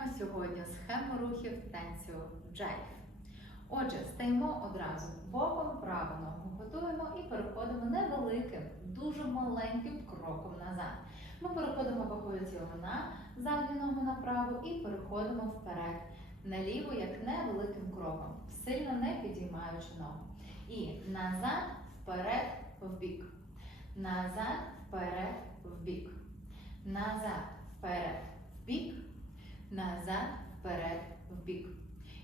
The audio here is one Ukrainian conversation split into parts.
Розбираємо сьогодні схему рухів танцю джайв. Отже, стаємо одразу боком праву ногу, готуємо і переходимо невеликим, дуже маленьким кроком назад. Ми переходимо вагою тіла на задню ногу направо і переходимо вперед, наліво, як невеликим кроком, сильно не підіймаючи ногу. І назад, вперед, вбік. Назад, вперед, вбік. Назад, вперед, вбік. Назад, вперед, вбік.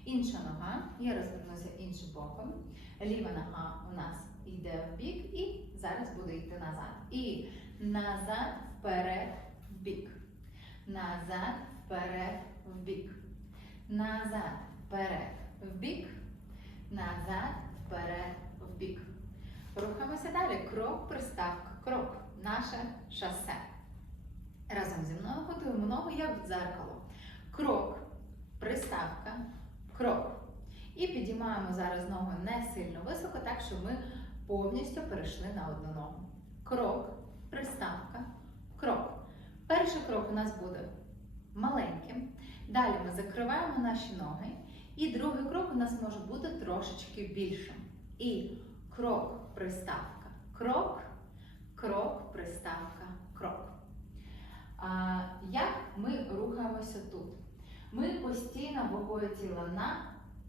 Інша нога, я розвернуся іншим боком. Ліва нога у нас йде в бік і зараз буде йти назад. І назад, вперед, в бік. Назад, вперед, в бік. Назад, вперед, в бік. Назад, вперед, в бік. Рухаємося далі. Крок, приставка, крок. Наше шосе. Разом зі мною готуємо ногу як в дзеркало. Крок, приставка, крок. І підіймаємо зараз ногу не сильно високо, так щоб ми повністю перейшли на одну ногу. Крок, приставка, крок. Перший крок у нас буде маленьким. Далі ми закриваємо наші ноги. І другий крок у нас може бути трошечки більшим. І крок, приставка, крок, крок, приставка, крок. А, Як ми рухаємося тут? Ми постійно вагою тіла на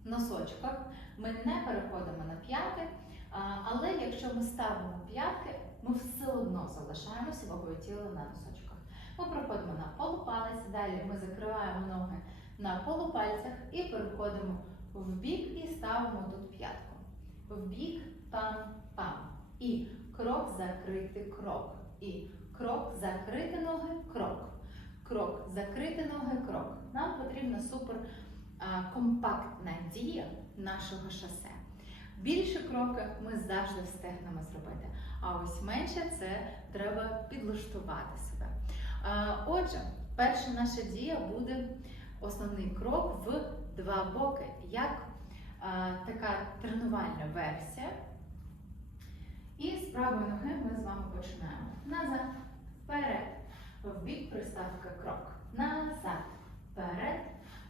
носочках, ми не переходимо на п'яти, але якщо ми ставимо п'ятки, ми все одно залишаємося вагою тіла на носочках. Ми проходимо на полупалець, далі ми закриваємо ноги на полупальцях і переходимо в бік і ставимо тут п'ятку. В бік, пам-пам. І крок закрити крок. І крок закрити ноги, крок. Крок, закрити ноги, крок. Нам потрібна супер компактна дія нашого шосе. Більше кроки ми завжди встигнемо зробити. А ось менше це треба підлаштувати себе. Отже, перша наша дія буде основний крок в два боки, як така тренувальна версія. І з правої ноги ми з вами починаємо. Назад, вперед, в бік приставка крок. Назад, вперед,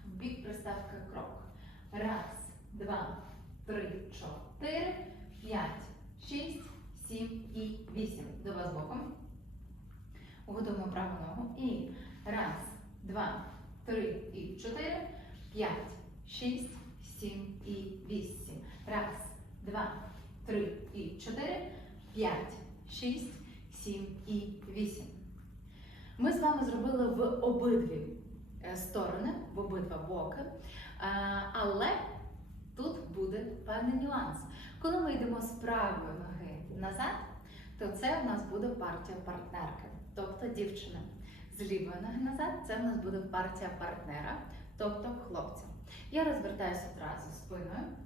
в бік приставка крок. Раз, два, три, чотири, п'ять, шість, сім і вісім. До вас боком. Готуємо праву ногу. І раз, два, три і чотири, п'ять, шість, сім і вісім. Раз, два, три і чотири, п'ять, шість, сім і вісім. Ми з вами зробили в обидві е, сторони, в обидва боки. Е, Але тут буде певний нюанс. Коли ми йдемо з правої ноги назад, то це в нас буде партія партнерки, тобто дівчина. З лівої ноги назад це в нас буде партія партнера, тобто хлопця. Я розвертаюся одразу спиною.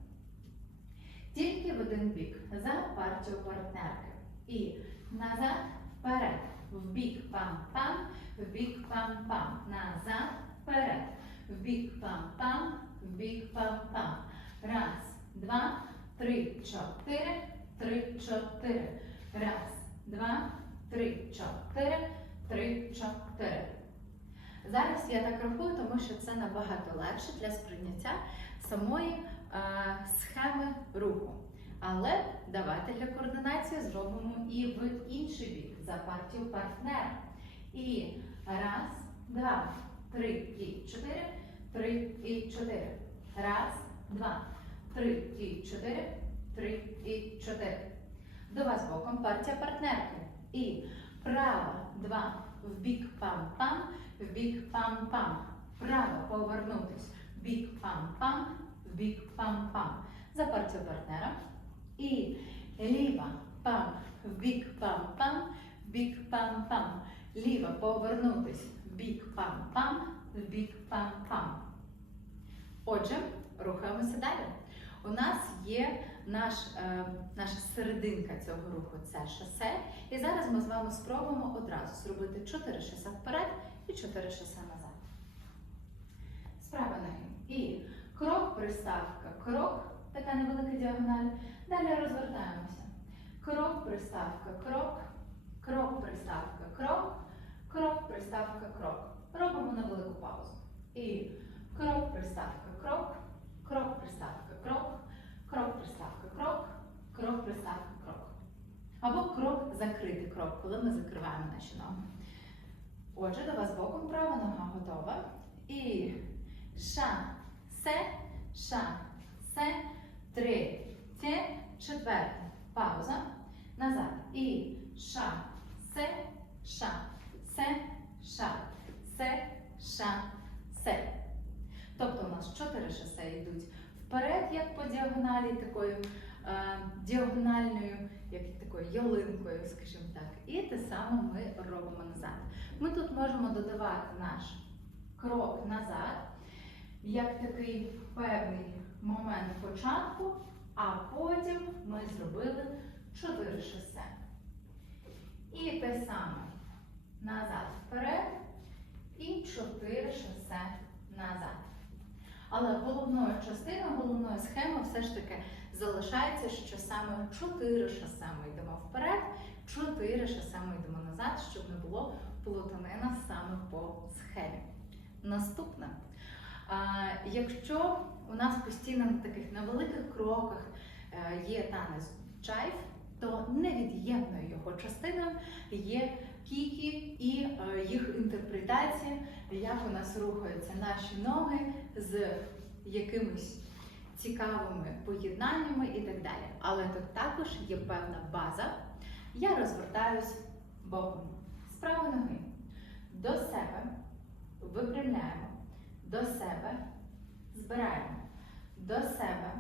Тільки в один бік за партію партнерки. І назад, вперед. В бік пам-пам, в бік пам-пам. Назад, вперед. В бік пам-пам, в бік пам-пам. Раз, два, три, чотири, три, чотири. Раз, два, три, чотири, три, чотири. Зараз я так рахую, тому що це набагато легше для сприйняття самої е, схеми руху. Але давайте для координації зробимо і в інший бік за партію партнера. І раз, два, три і чотири, три і чотири. Раз, два, три і чотири, три і чотири. До вас боком партія партнерки. І права, два, в бік пам-пам, в бік пам-пам. Право повернутись. Бік пам-пам, в бік пам-пам. За партію партнера. І ліва пам, бік пам-пам, бік пам-пам. Ліва повернутись, бік пам-пам, бік пам-пам. Отже, рухаємося далі. У нас є наш, е, наша серединка цього руху це шосе. І зараз ми з вами спробуємо одразу зробити 4 шосе вперед і 4 шосе назад. Справа ноги. І крок, приставка, крок, така невелика діагональ. Далі розвертаємося. Крок, приставка, крок, крок, приставка, крок, крок, приставка, крок. Робимо невелику паузу. І крок, приставка, крок, крок, приставка, крок, крок, приставка, крок, крок, приставка, крок. Або крок закритий крок, коли ми закриваємо наші ноги. Отже, до вас боком права нога готова. І ша, се, ша се, три, те, четверте. Пауза. Назад. І ша, се, ша, се, ша, се, ша, се. Тобто у нас чотири шосе йдуть вперед, як по діагоналі, такою е, діагональною, як такою ялинкою, скажімо так. І те саме ми робимо назад. Ми тут можемо додавати наш крок назад, як такий певний момент початку, а потім ми зробили чотири шосе. І те саме назад вперед і чотири шосе назад. Але головною частиною, головною схемою все ж таки залишається, що саме чотири шосе ми йдемо вперед, чотири шосе ми йдемо назад, щоб не було плутанина саме по схемі. Наступне. Якщо у нас постійно на таких невеликих кроках е, є танець чайф, то невід'ємною його частиною є кікі і е, їх інтерпретація, як у нас рухаються наші ноги з якимись цікавими поєднаннями і так далі. Але тут також є певна база. Я розвертаюсь боком з правої ноги до себе, випрямляємо, до себе, збираємо, до себе,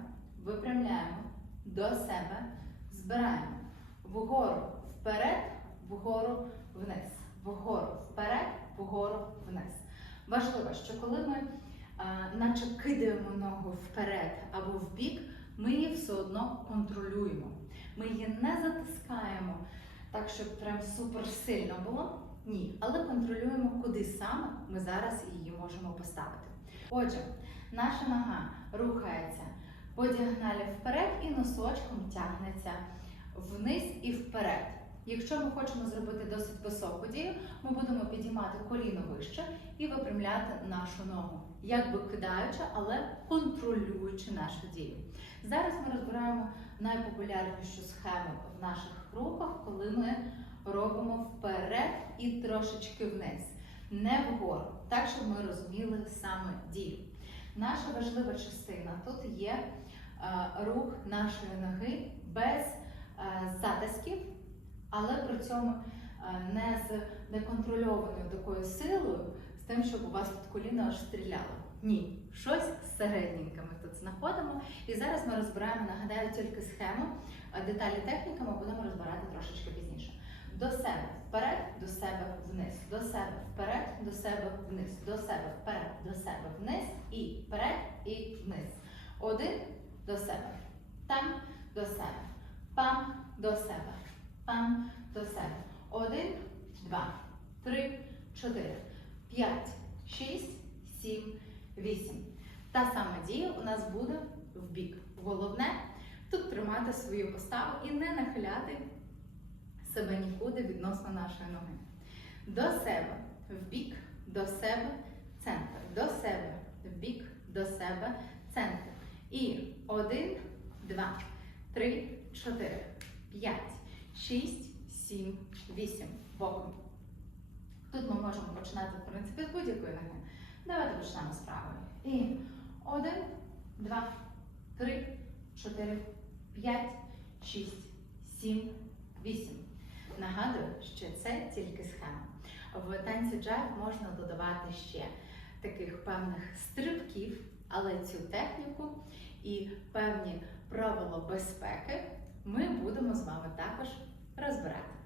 випрямляємо, до себе, збираємо. Вгору вперед, вгору вниз. Вгору вперед, вгору вниз. Важливо, що коли ми а, наче кидаємо ногу вперед або в бік, ми її все одно контролюємо. Ми її не затискаємо так, щоб прям супер сильно було. Ні, але контролюємо, куди саме ми зараз її можемо поставити. Отже, наша нога рухається по діагоналі вперед і носочком тягнеться вниз і вперед. Якщо ми хочемо зробити досить високу дію, ми будемо підіймати коліно вище і випрямляти нашу ногу, якби кидаючи, але контролюючи нашу дію. Зараз ми розбираємо найпопулярнішу схему в наших рухах, коли ми робимо вперед і трошечки вниз, не вгору, так щоб ми розуміли саме дію. Наша важлива частина тут є е, рух нашої ноги без е, затисків, але при цьому е, не з неконтрольованою такою силою, з тим, щоб у вас тут коліно аж стріляло. Ні, щось середненьке ми тут знаходимо. І зараз ми розбираємо, нагадаю, тільки схему. Деталі техніки ми будемо розбирати трошечки пізніше. До себе вперед, до себе вниз, до себе вперед, до себе вниз, до себе вперед, до себе вниз і вперед і вниз. Один до себе. Там до себе. Пам до себе. Пам до себе. Один, два, три, чотири, п'ять, шість, сім, вісім. Та сама дія у нас буде в бік. Головне тут тримати свою поставу і не нахиляти себе нікуди відносно нашої ноги. До себе, в бік, до себе, центр. До себе, в бік, до себе, центр. І один, два, три, чотири, п'ять, шість, сім, вісім. Боком. Тут ми можемо починати, в принципі, з будь-якої ноги. Давайте почнемо з правої. І один, два, три, чотири, п'ять, шість, сім, вісім. Нагадую, що це тільки схема. В танці джайв можна додавати ще таких певних стрибків, але цю техніку і певні правила безпеки ми будемо з вами також розбирати.